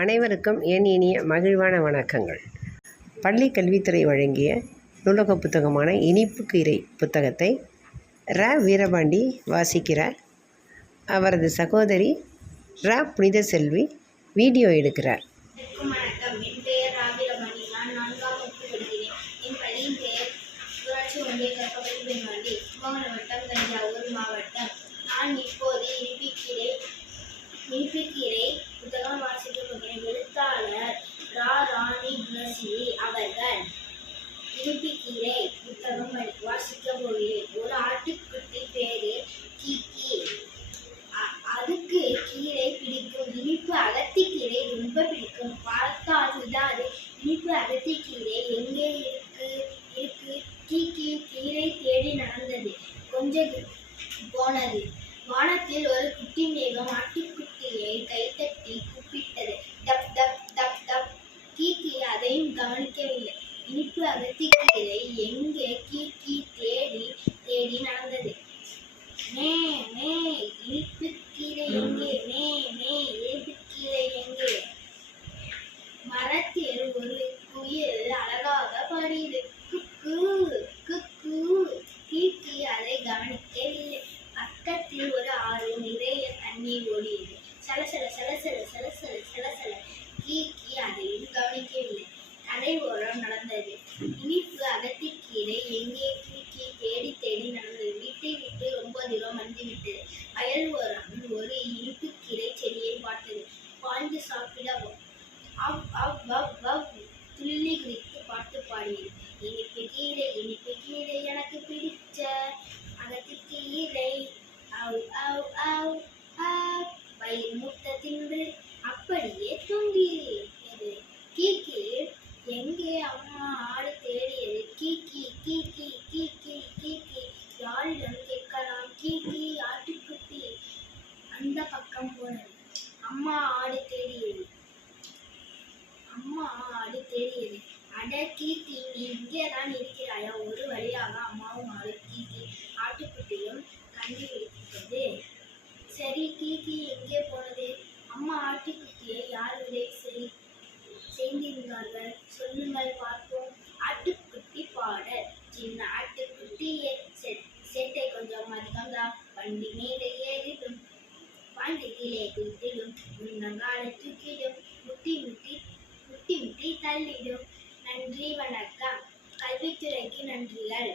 அனைவருக்கும் என் இனிய மகிழ்வான வணக்கங்கள். பள்ளி கல்வித்துறை வழங்கிய நூலக புத்தகமான இனிப்புக்கு இறை புத்தகத்தை வீரபாண்டி வாசிக்கிறார். அவரது சகோதரி புனித செல்வி வீடியோ எடுக்கிறார். வணக்கம். என் பெயர் வீரபாண்டி. நான் 4ஆம் வகுப்பு படிக்கிறேன். என் பள்ளியின் பெயர் ஊராட்சி ஒன்றிய கற்பகப்பள்ளி வட்டம், தஞ்சாவூர் மாவட்டம். நான் இப்போது இனிப்புக்கீரை புத்தகம் வாசிக்கப் போகிறேன். எழுத்தாளர் ராணி குணசிறி அவர்கள். இனிப்புக்கீரை புத்தகம் வாசிக்கப் போகிறேன். ஒரு ஆட்டுக்குட்டி பேரு கீக்கி. அதுக்கு கீரை பிடிக்கும். இனிப்பு அகத்திக்கீரை ரொம்ப பிடிக்கும். பார்த்தால் விடாது. இனிப்பு அகத்திக்கீரை எங்கே இருக்கு? கீக்கி கீரை தேடி நடந்தது. கொஞ்சம் போனது. வானத்தில் ஒரு குட்டி மேகம் ஆட்டுக்குட்டியை கைத்தட்டி கூப்பிட்டது. டப் டப் டப் டப். கீக்கி அதையும் கவனிக்கவில்லை. இனிப்பு அகத்திக்கீரை எங்கே? கீக்கி தேடி தேடி நடந்தது. மே மே இனிப்புக்கீரை எங்கே? மே மே இனிப்புக்கீரை எங்கே? மரத்தில் ஒரு குயில் அழகாக பாடியது. குக்கு குக்கு. கீக்கி அதை கவனிக்கவில்லை. பக்கத்தில் ஒரு ஆறு நிறைய தண்ணீர் ஓடியது. சலசல சலசல சலசல சலசல. கீக்கி அதையும் கவனிக்கவில்லை. கடை ஓரம் நடந்தது. இனிப்பு அகத்திக்கீரை எங்கே? கீக்கி தேடி தேடி நடந்தது. விட்டு விட்டு ரொம்ப தூரம் வந்துவிட்டது. வயல் ஓரம் ஒரு இனிப்புக்கீரை செடியை பார்த்தது. பாய்ந்து சாப்பிட அவ் அவ் அவ் அவ் துள்ளி குதித்து பாட்டு பாடியது. இனிப்பு கீரை எனக்கு பிடிச்ச அகத்திக்கீரை. அவ் அவ் அவ் அவ். வயிறு முட்டை தின்று அப்படியே தூங்கியது. கீக்கி எங்கே? அம்மா ஆடு தேடியது. கீக்கி கீக்கி கீக்கி கீக்கி. யாரிடம் கேட்கலாம்? கீக்கி ஆட்டுக்குட்டி அந்த பக்கம் போனது. அம்மா ஆடு தேடியது. அட கீக்கி, நீ இங்கேதான் இருக்கிறாயா? ஒரு வழியாக அம்மாவும் கீக்கி ஆட்டுக்குட்டியும் கண்டுபிடித்தது. சரி, கீக்கி எங்கே போனது? அம்மா ஆட்டுக்குட்டியை யார் விதை செய்திருந்தார்கள்? சொல்லுங்கள் பார்ப்போம். ஆட்டுக்குட்டி பாடல். சின்ன ஆட்டுக்குட்டியே, சேட்டை கொஞ்சம் அதிகம்தான். வண்டி மேலே ஏறிடும், பாண்டி கீழே குத்திடும், முன்னங்காலை தூக்கிடும், முட்டி முட்டி தள்ளிடும். நன்றி, வணக்கம். கல்வித்துறைக்கு நன்றிகள்.